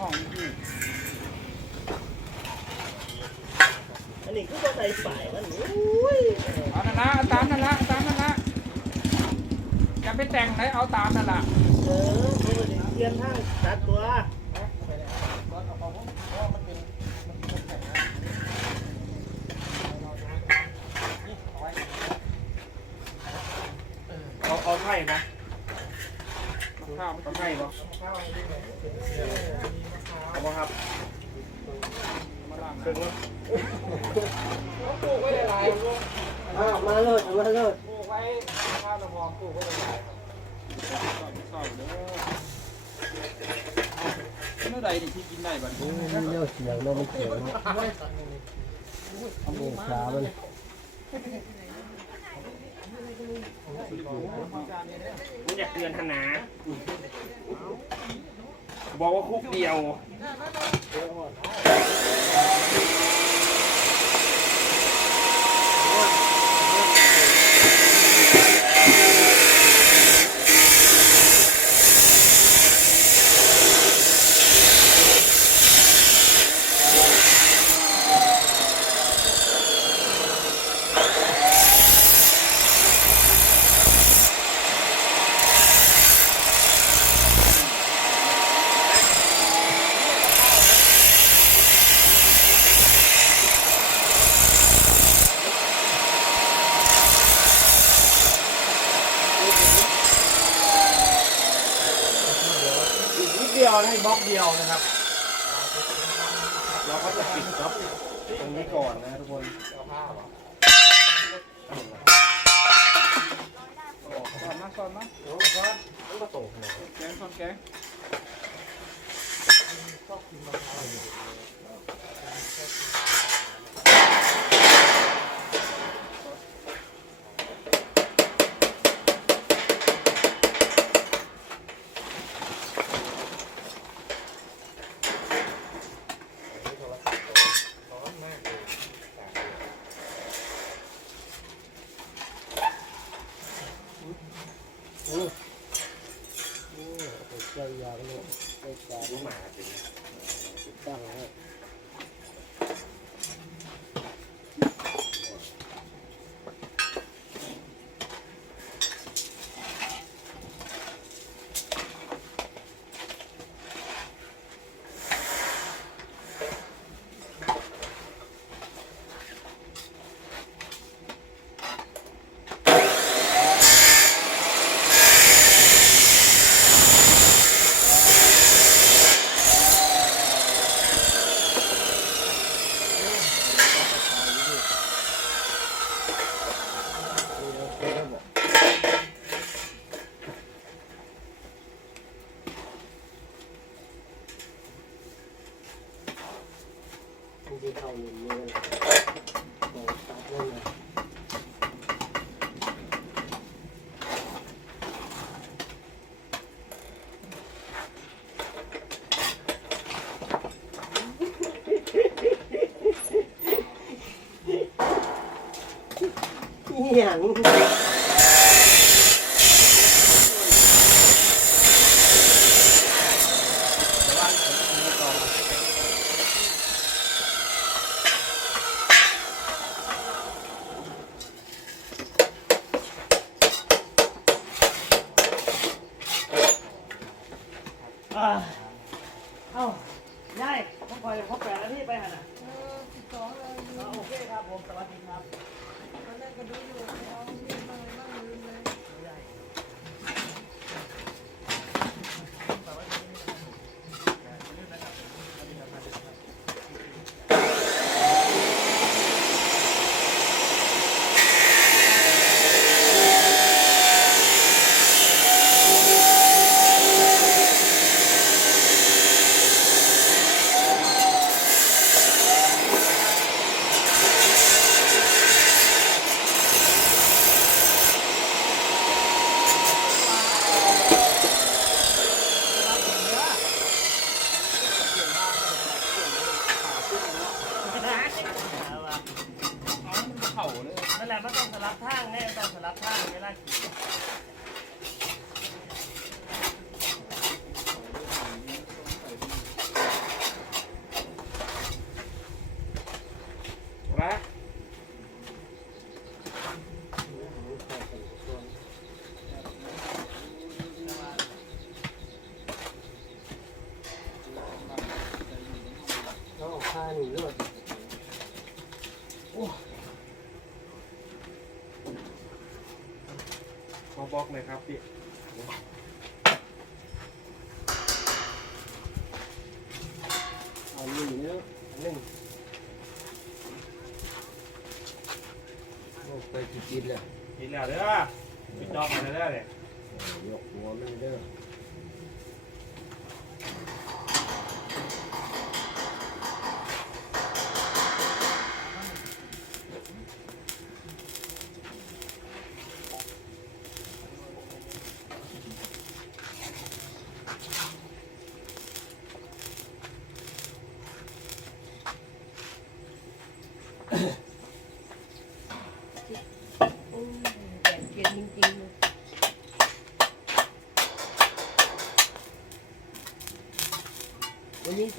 ห้องอยู่อันนี้คือบ่ใส่ฝ่ายมันอุ้ยเอานั่นละเอาตามนั่นละเอาตามนั่นละจะไปแต่งไหนเอาตามนั่นละเออเขาบ่ได้เรียนทางตัดตัว เอาเอาไข่นะข้าวมันเอาไข่บ่เอาบ่ครับมาล่างเพิ่งเนาะปลูกไว้หลายอ้าวมาโลดเอามาโลดๆปลูกไว้ข้าวละพอปลูกไว้หลายๆชอบเด้อเอาเมื่อใดนี่ที่กินได้บัดนี้มันเลี้ยวเสียงเนาะมันเสียงเนาะเอามือขามันมันอยากเตือนทนา บอกว่าคุกเดียว อีกนิดเดียวให้บล็อกเดี ยวนะครับ เราก็จะปิดจ็อบตรงนี้ก่อนนะทุกคนสอนมาสอนมามันก็ตกนะแกงสอนแกง ใจยาวเลยใจกลาง หมาจริง ตั้งให้ มันจะเข้าหนึ่งเลยบอกตัดเลยนะ อ หย่าง ปะโอ้ข้าหนึ่งเอดขอบอกเลยครับพี่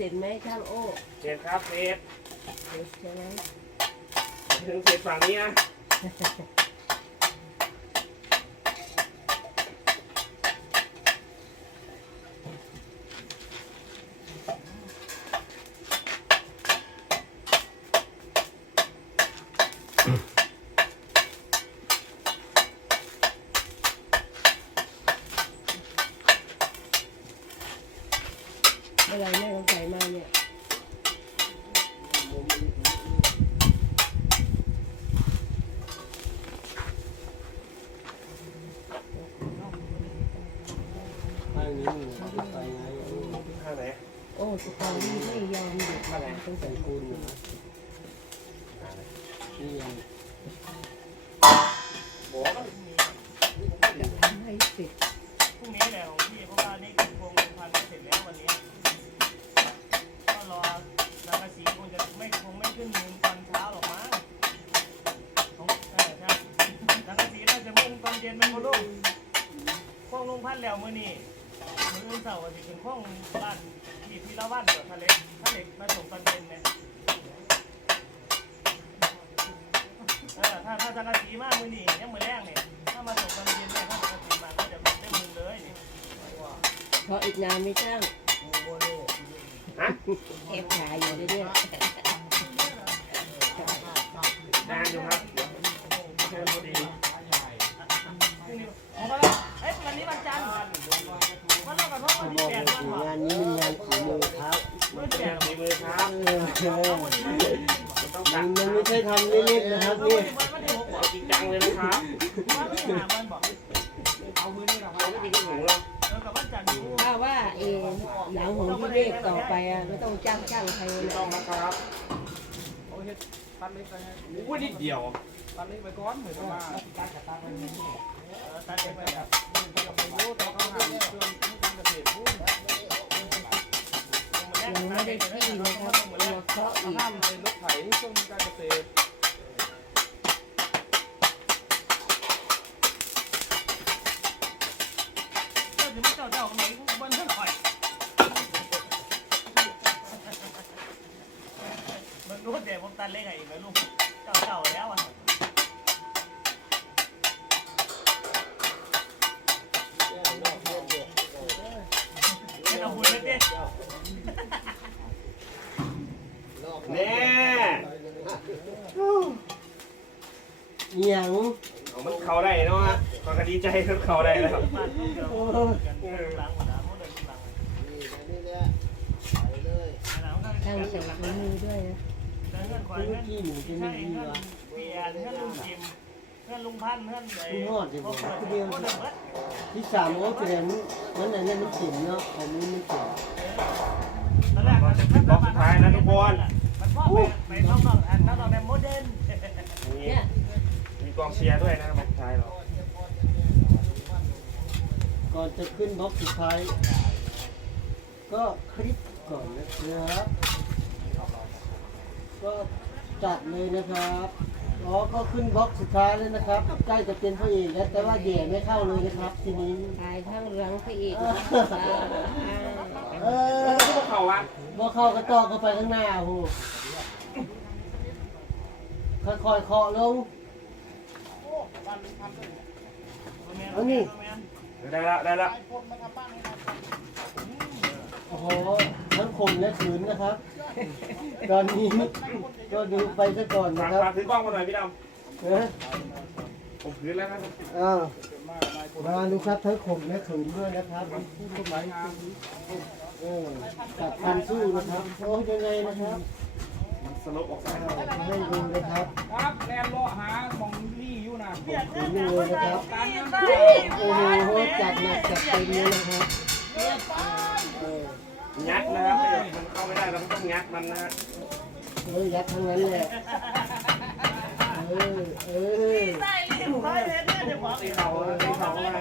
เสร็จไหมช่างโอ้เสร็จครับเสร็จเสร็จใช่ไหมถึงเสร็จฝั่งนี้นะ ราะอีกนานไม่ช่างแอบถ่ายอยู่เรื่อยนานอยู่ครับแค่พอดีเอ้ยวันนี้วันจันทร์วันเรากับพ่อวันที่แปดวันงานนี้เป็นงานฝีมือครับวันแปดมีมือครับเออวันที่ต้องมัดมันไม่ใช่ทำเล่นๆนะครับนี่เอาจริงจังเลยนะครั ต่อไปอะไม่ต้องจ้างช่างใครไม่นะต้องนะครับโอ้ยตัดเล็กไปให้โอ้ยนิดเดียวตัดเล็กไปก่อนเหมือนว่าตัดกับตัดไปนี่เออตัดเองไปแบบรู้ตัวเขาหาเครื่องการเกษตรพูดยังไม่ได้ที่นะครับตัวเคาะอีกห้ามในรถไถเครื่องการเกษตรเจ้าถึงไม่เจ้าเจ้าไหนวันเท่าไหร่มันรู้แต่ ผมตัดเล็กไงอีกไหมลูกเจ้าเจ้าแล้วอะเราหุ่นเลยเต้แน่เอียงเอามันเข้าได้เนาะขอกดีใจมันเข้าได้แล้วบ้านลูกเดียวกันหลังหัวหน้าโมเดิร์นหลังช่างใส่ถุงมือด้วยนะ เงินควายพื้เงินที่หมูจะใช่มีเงินเปียนเงินลุงจิมเงินลุงพันเงินไหนลุงฮอดอยู่พวกบ่เงิมเดิร์นเบิดที่สามโอ้แสดงมันอันนี้มันเข็มเนาะของนี้มันเข็มตอนแรกมันจะเป็นบล็อกท้ายนะทุกคนมันพ่อไปไปท่องนอกอันท่องนอกแบบโมเดิร์นเนี่ยมีกองเชียร์ด้วยนะบล็อกท้ายเราก่อนจะขึ้นบล็อกสุดท้าย ก็คลิปก่อนนะครับก็ จัดเลยนะครับอ๋อก็ขึ้นบล็อกสุดท้ายแล้วนะครับ ใกล้จะเป็นพระเอกแล้วแต่ว่าแย่ไม่เข้าเลยนะครับทีนี้ ถ่ายข้างหลังพระเอกนะเออแล้วก็เข้าวะบ่เข้ากระตอกเข้าไปข้างหน้าโหค่อยๆเคาะลงได้ละได้ละโอ้โหทั้งข่มและขืนนะครับเตอนนี้ก็ดูไปซะก่อนฝานะกครับ ฝากถือกล้องมาหน่อยพี่ดนะำผมถือแล้วครับอ้าวมาดูครับทั้งข่มและขืนด้วยนะครับผู้หมายเออกัดฟันสู้นะครับโอ้ยยังไงนะครับมันสลบออกไปอ้าวให้ดูนะครับครับแลนเลาะหาหมองลี่อยู่นะขืนเลยนะครับตามนั้นโอ้โหจัดหนักจัดเต็มเลยนะครับเออ งัดนะครับมันเข้าไม่ได้เราต้องงัดมันนะฮะเฮ้ยยัดทั้งนั้นแหละเออเออตีเข่าตีเข่าอะไร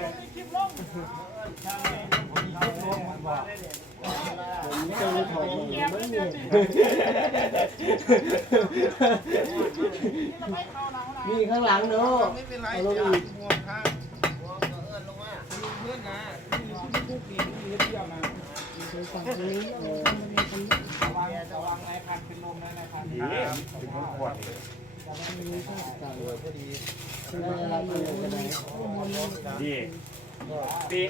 ผมไม่ต้องไปถอดหมอไม่เนี่ยมีข้างหลังเนาะไม่เป็นไรลงจ้ะอีกห่วงข้างห่วงเอิ้นลงมาเพื่อนนะที่ที่ผู้ปีนี่เที่ยวนะ เออระวังระวังนายพันเป็นลมนะนายพันดีถึงมันปวดได้ไรมาอไรดีปี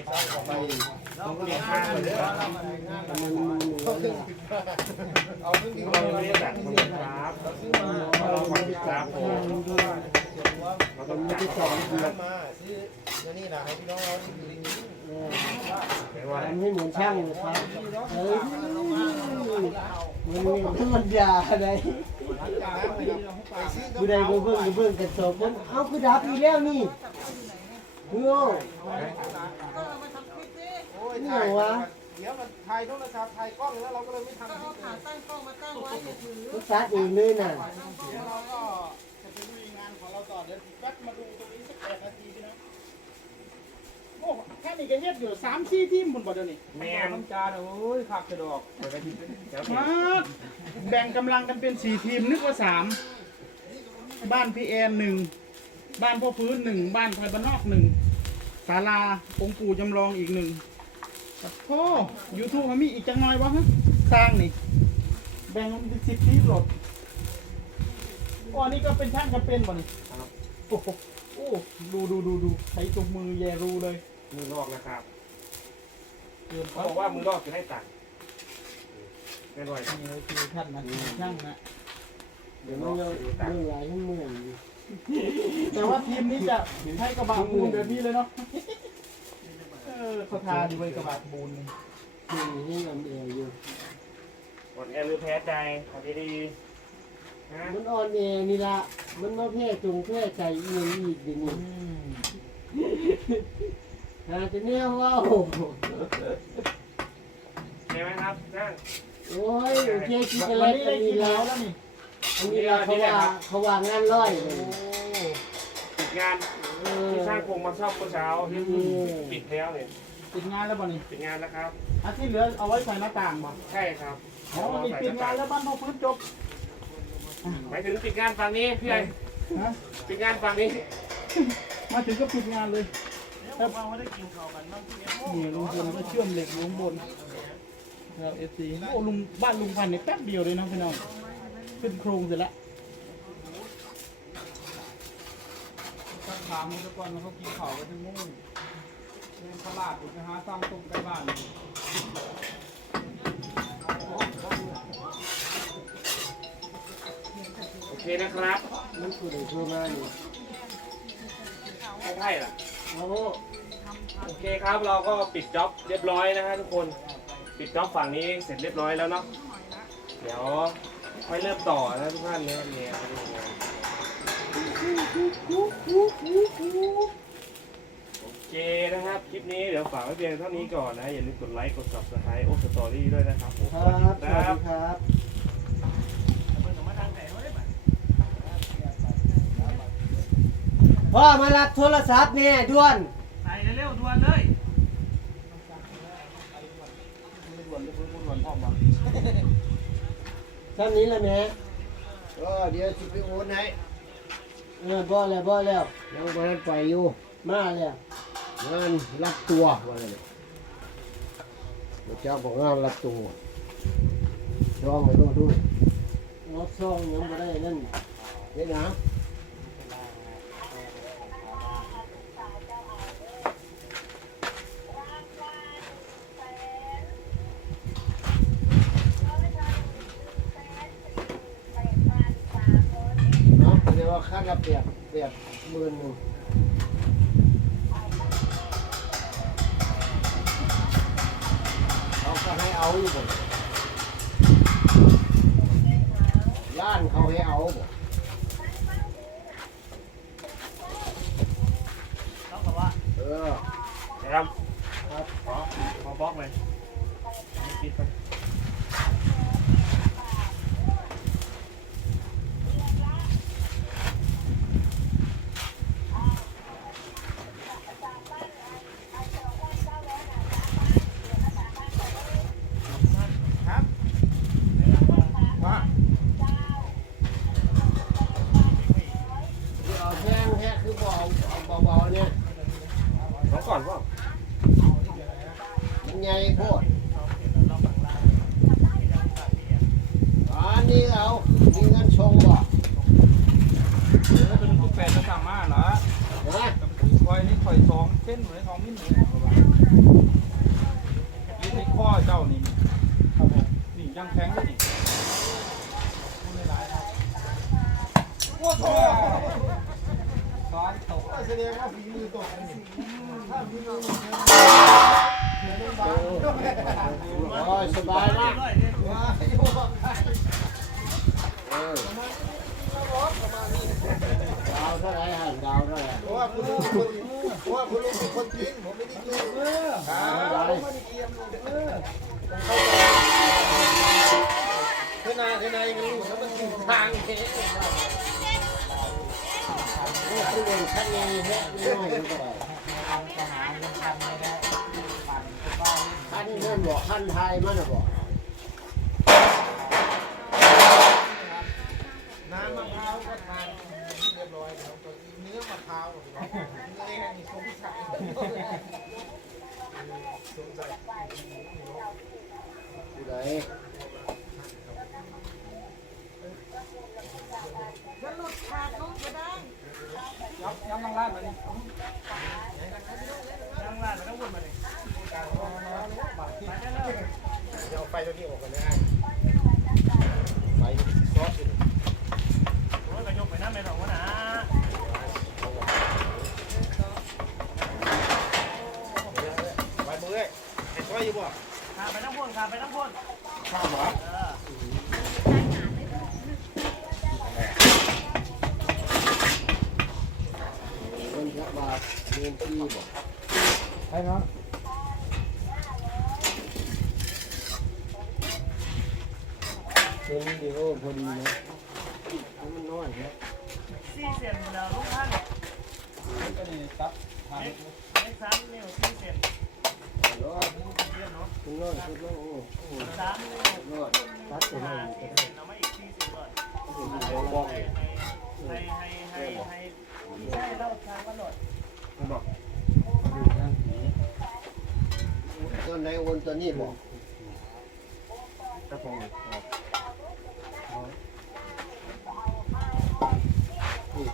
ต้องเปลี่ยนข้างเลยครับมันมันมันเอาขึ้นที่เราไม่ได้แบบคนครับเราคนครับผมเราต้องจับน้ำมาซื้อนนี่นะให้พี่น้องเรา ที่อยู่ที่นี่ทำให้เหมือนช่างนะครับเฮ้ยมันมันมันยาอะไรไปซื้อผู้ใดก็เบิ่งก็เบิ่งกันสองคนเอ้าคือดับอีกแล้วนี่เฮ้ยก็เอามาทำคลิปสิโอ้ยนี่ายวะเดี๋ยวมันถ่ายโทรศัพท์ถ่ายกล้องแล้วเราก็เลยไม่ทำเอาขาตั้งกล้องมาตั้งไว้อย่าถือรถซัดเองเลยน่ะเดี๋ยวเราก็จะไปลุยงานของเราต่อเดี๋ยวแป๊บมาดูตรงนี้สักแปดนาที โอ้แค่นี้ก็เฮ็ดอยู่สามสี่ทีมบนบ่เดี๋ยวนี้แมแม่นน้ำจานโอ้ยขับกระดอกเดี๋ยวไปที่เดี๋ยวมาแบ่งกำลังกันเป็นสี่ทีมนึกว่าสามบ้านพี่แอนหนึ่งบ้านพ่อพื้นหนึ่งบ้านไทยบ้านนอกหนึ่งศาลาองค์ปู่จำลองอีกหนึ่งโอ้ยูทูบมันมีอีกจังหน่อยวะฮะสร้างนี่ แบ่งกันเป็นสิบทีมหลดโอ้อันนี้ก็เป็นช่างกันเป็นบ่นี่โอ้โหโอ้ดูดูดูดูใช้ตรงมือแย่รูเลย มือลอกนะครับเกินไปเขาบอกว่ามือลอกจะให้ตังค์แน่นอนนี่เลยคือท่านนะช่างนะเดี๋ยวมันยังเรื่องหลายทั้งเมืองอยู่แต่ว่าทีมนี้จะใช้กระบะบูนแบบนี้เลยเนาะเออเขาทาอยู่เลยกระบะบูนนี่นี่ให้ลำเอียงอยู่หมดแอร์หรือแพ้ใจเอาดีๆนะมันอ่อนแอนี่ละมันมาแพ้จงแพ้ใจอีกอย่างอีกเดี๋ยวนี้ หาจะเนี่ยเว่าใช่ไหมครับนั่งโอ้ยโอเคคิดกันวัแล้นวนี้กัได้นกินี่นละแล้วแล้วนี่อันนี้ละเขาว่าเขาว่างานร้อยเลยปิดงานที่สร้างโครงมาซ่อมเมื่อเช้าที่ปิดแล้วเนี่ยปิดงานแล้วบ่นี่ปิดงานแล้วครับอาที่เหลือเอาไว้ใส่หน้าต่างบ่ใช่ครับอ๋อนี่ปิดงานแล้วบ้านพ่อพื้นจบหมายถึงปิดงานฝั่งนี้พี่ใหญ่ฮะปิดงานฝั่งนี้ มาถึงก็ปิดงานเลย นข้าวกันบ้างพี่นี่ลุงพลก็เชื่อมเหล็กอยู่ข้างบนครับเอฟซีโอ้ลุงบ้านลุงพันธุ์เนี่ยแป๊บเดียวเลยนะพี่น้องขึ้นโครงเสร็จแล้วสักถามมันก่อนเขากินข้าวกันทั้งมุ่งเล่นตลาดไปหาตั้งตรงใกล้บ้านโอเคนะครับมันคือโทรมานี่ไม่ใช่ล่ะ โอ้ โอเคครับเราก็ปิดจ็อบเรียบร้อยนะฮะทุกคนปิดจ็อบฝั่งนี้เสร็จเรียบร้อยแล้วเนาะเดี๋ยวค่อยเริ่มต่อนะทุกท่านเนี่ยเนี่ยโอเคนะครับคลิปนี้เดี๋ยวฝากไว้เพียงเท่านี้ก่อนนะอย่าลืมกดไลค์กด subscribe โอ้สตอรี่ด้วยนะครับผมคสวัสดีรับครับครับพ่อมารับโทรศัพท์เนี่ยด่วน ใส่เร็วๆด่วนเลยท่านนี้แหละแม่ก็เดี๋ยวจะไปโอนให้เออบ่แล้วบ่แล้วยังไม่ได้ไปอยู่มาแล้วงานรับตัวว่าเลยพระเจ้าบอกงานรับตัวลองไปดูดูงอกซองยังบ่ได้นั่นนี่ นละเปียกเปียกหมื่นหนึ่งเขาก็ให้เอาอยู่บ่ย่านเขาให้เอาบ่ เขาบอกว่า เออ เดี๋ยวครับครับขอขอบล็อกเลยไม่ปิดไป ครับว่า เอาแห้งแห้งคือบ่เอาเอาเบาๆเนี่ย น้องก่อนว่า มันใหญ่โพด เขาเห็นแล้วเราบังล่างที่เราตัดเนี่ย อันนี้เอามีเงินชงบ่ เดี๋ยวเป็นลูกแปดจะสั่งมาเหรอ นะ คอยนี่คอยสองเส้นหรือสองมิ้นหรือนี่ในข้อเจ้านี่ครับผมนี่ยังแข็งด้วยนี่โอ้โหสอนตกแสดงว่าฝีมือตกนี่ถ้าฝีมือมันแข็ง โอ้ย สบายมากเนี่ยว้ายโอ้เอดาวเท่าไหรฮะดาวเท่าไหรเพราะว่าคุณลุงเป็นคนเพราะว่าคุณลุงเป็นคนจริงผมไม่ได้กินเออดาวเท่าไหร่ไม่ได้เกี่ยมลุงเออเท่านาเท่านายังรู้แล้วมันถึงทางเทโอ้คุณเองขั้นนี้แท้น้อยก็ได้ ขั้นเงินบ่ขั้นไทยมันน่ะบ่น้ำมะพร้าวก็ทานเรียบร้อยแล้วตัวเนื้อมะพร้าวเนื้อเองนี่สงสัยสงสัยผู้ใดจะหลุดขาดลูกก็ได้ยับยับนั่งร้านมานี่ ขาไปทั้งพ่นขาไปทั้งพ่นข้าวหวานเออเงินจักบาทเงินที่บ่ใช่เนาะ ตัวนี้ดีโอ้พอดีนะมันน้อยแค่สี่เซนเดี๋ยวลูกท่านก็นี่ตัดทานเล็กเล็กสามนิ้วสี่เซนรอดเยอะเนาะคุณน้อยคุณน้อยโอ้โหสามนิ้วรอดตัดตัวห้านี้สี่เซนเอามาอีกสี่เซนก่อนให้ให้ให้ให้ให้ใช่เราทางกระโดดตัวไหนโอนตัวนี้บ่กระพง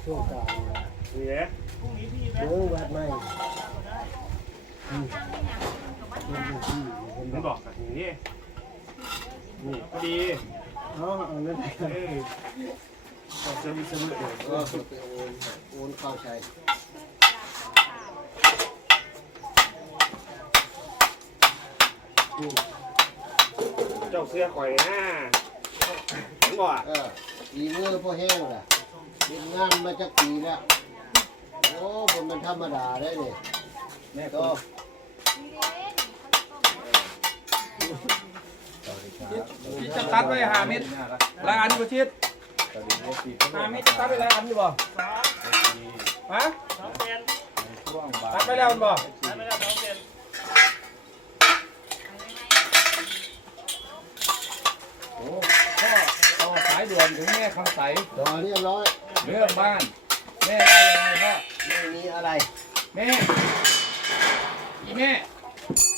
ช่วงกลางนะเนี่ยพรุ่งนี้พี่แม่เรื่องวัดใหม่ได้เรื่องที่เห็นมันบ่บอกแบบนี้นี่พอดีอ๋อเอาเงินเออบอกเซอร์วิสเซอร์วิสเลยเออไปโอนโอนเข้าใช้เจ้าเสื้อข่อยนะผมบอกเออปีมือพอแห้งล่ะ เฮ็ดงานมาจักปีแล้ว โอ้ผมมันธรรมดาได้นี่แม่ก็ที่จะตัดไว้หาเม็ดรายอันอยู่ชิดหาเม็ดจะตัดไปรายอันอยู่บ่สองฮะสองเซนตัดไปแล้วมันบ่ได้ไม่ได้สองเซนโอ้พ่อต่อสายด่วนถึงแม่คำใสตอนนี้ร้อย เรื่องบ้าน แม่ได้ยังไงพ่อไม่มีอะไรแม่อีแม่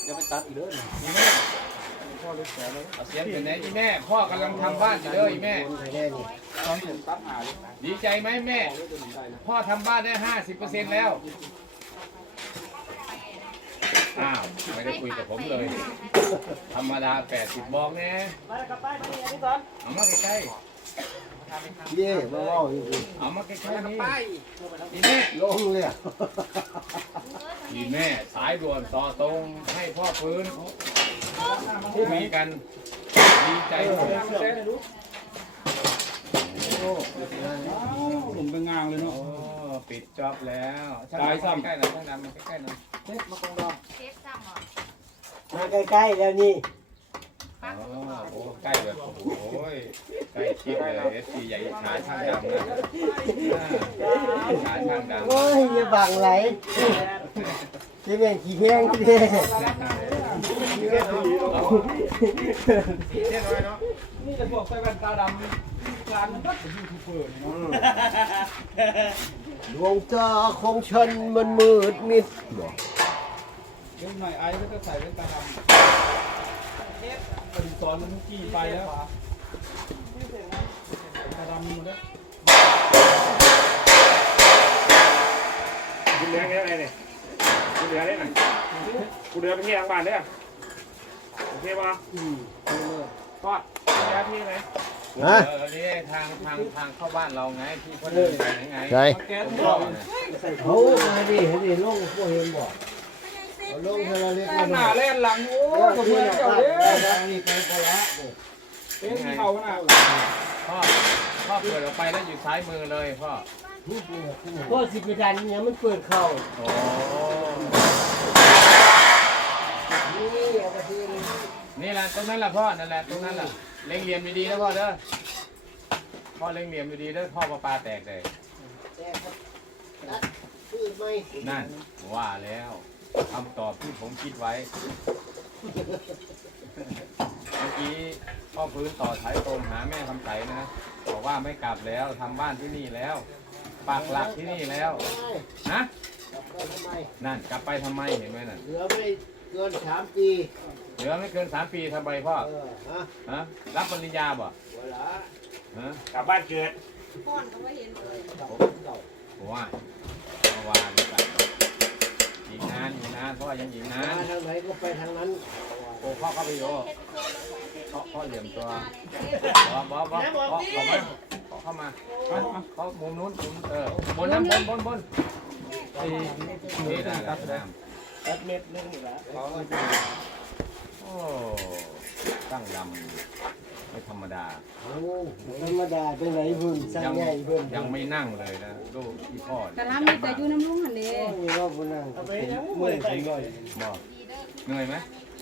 จะไปตัดอีกเด้ออีแม่เอาเสียงเป็นไหนอีแม่ พ่อกำลังทำบ้านอยู่เด้ออีแม่โอนไปได้นี่ตอนผมตัดหาเลยดีใจไหมแม่พ่อทำบ้านได้ห้าสิบเปอร์เซ็นต์แล้ว อ้าว ไม่ได้คุยกับผมเลย ธรรมดาแปดสิบบอกแน่ไปแล้วกลับไปไปนี่อันนี้ก่อนเอามาใกล้ เย่มาเว่าอยู่เอามาใกล้ๆนี่ไปอีแม่ลงเลยอะอีแม่สายด่วนต่อตรงให้พ่อฟื้นคุยกันดีใจด้วยโอ้หลุมเป็นงางเลยเนาะปิดจ็อบแล้วช่างดำใกล้ๆหน่อยช่างดำมาใกล้ๆหน่อยเชฟซ้ำเหรอมาใกล้ๆแล้วนี่ อ๋อโอ้ใกล้แบบโอ้โหใกล้ชิดเลยเอสซีใหญ่ขาช่างดำนะขาช่างดำโอ้ยอย่าบังไหลจะเป็นขี้แห้งที่เด้เรียบร้อยนี่จะบอกใส่แว่นตาดำร้านมันก็เป็นยูทูบเบอร์เนาะดวงตาของฉันมันมืดมิดเดี๋ยวหน่อยไอ้ก็จะใส่แว่นตาดำ อดีสอนมันกี่ไปแล้วตาดำหมดแล้วกินเนื้อเงี้ยอะไรเนี่ยกินเนื้อได้หน่อยกูเดินไปที่ทางบ้านได้อะโอเคป่ะทอดกินเนื้อที่ไหนเออนี่ทางทางทางเข้าบ้านเราไงที่เขาเดินไปไงใช่แก๊สผมที่บเราอกนะเขามาดิเห็นดิลงพวกเห็นบอกเอา ลงเท่าไรเล็กหน้าน้อยแล่นหลังโอ้ยตัวเพื่อนเราเจ้าเด้ไปทางนี้ไปปละเป็นที่เขาหน้าพ่อพ่อเปิดออกไปแล้วอยู่ซ้ายมือเลยพ่อก็สิบดันเนี่ยมันเปิดเข้าโอ้นี่เอาไปทีนี่แหละตรงนั้นแหละพ่อนั่นแหละตรงนั้นแหละเล็งเหลี่ยมดีๆนะพ่อเด้อพ่อเล็งเหลี่ยมดีๆเด้อพ่อปลาปลาแตกเลยแต่ครับนั่นว่าแล้ว คำตอบที่ผมคิดไว้ เมื่อกี้พ่อพื้นต่อสายตรงหาแม่คำใสนะบอกว่าไม่กลับแล้วทำบ้านที่นี่แล้วปักหลักที่นี่แล้วนะกลับไปทำไม นั่นกลับไปทำไมเห็นไหมนั่นเหลือไม่เกินสามปีเหลือไม่เกินสามปีทำไมพ่อเออฮะฮะรับปริญญาบ่เวลาฮะกลับบ้านเกิดพ่อนก็ไม่เห็นเลยผมว่าเมื่อวานนี่แบบ อีกนานอีกนานเพราะว่ายังอีกนานมาทางไหนก็ไปทางนั้นโอ้พ่อเข้าไปโยพ่อพ่อเหลี่ยมตัวบอสบอสบอสพ่อเข้ามาพ่อเข้ามาเขามุมนู้นมุมเออบนน้ำบนบนบนนี่ได้แล้วน้ำตัดเม็ดนึงอีกแล้วโอ้ตั้งดำ ไม่ธรรมดา โอ้ธรรมดาจังไหนเพิ่นสั่งยังใหญ่เพิ่นยังไม่นั่งเลยนะลูกที่พ่อแต่ละมีแต่อยู่น้ำลุงหันเด้โอ้ยว่าบ่นั่งเป็นเมื่อยจังเลยบอกเหนื่อยไหมม